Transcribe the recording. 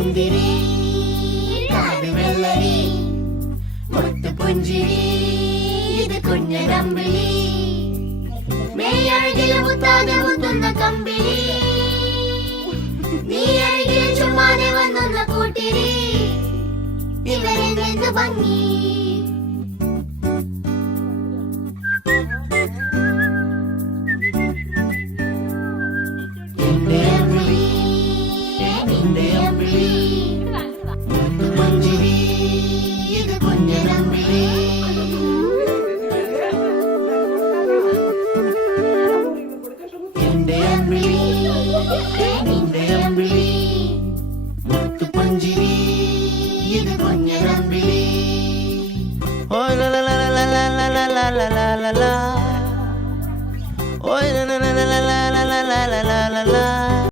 മുന്തിരി കാടുവെള്ളരി മുത്തുപുഞ്ചിരി ഇത് കുഞ്ഞനമ്പിളി മെയ്യഴകിൽ മുത്താതെ മുത്തുന്ന കമ്പിളി നീ അരികിൽ ചുമ്മാതെ വന്നൊന്ന കൂട്ടിരി ഇവരിൽ നിന്ന് ഭംഗി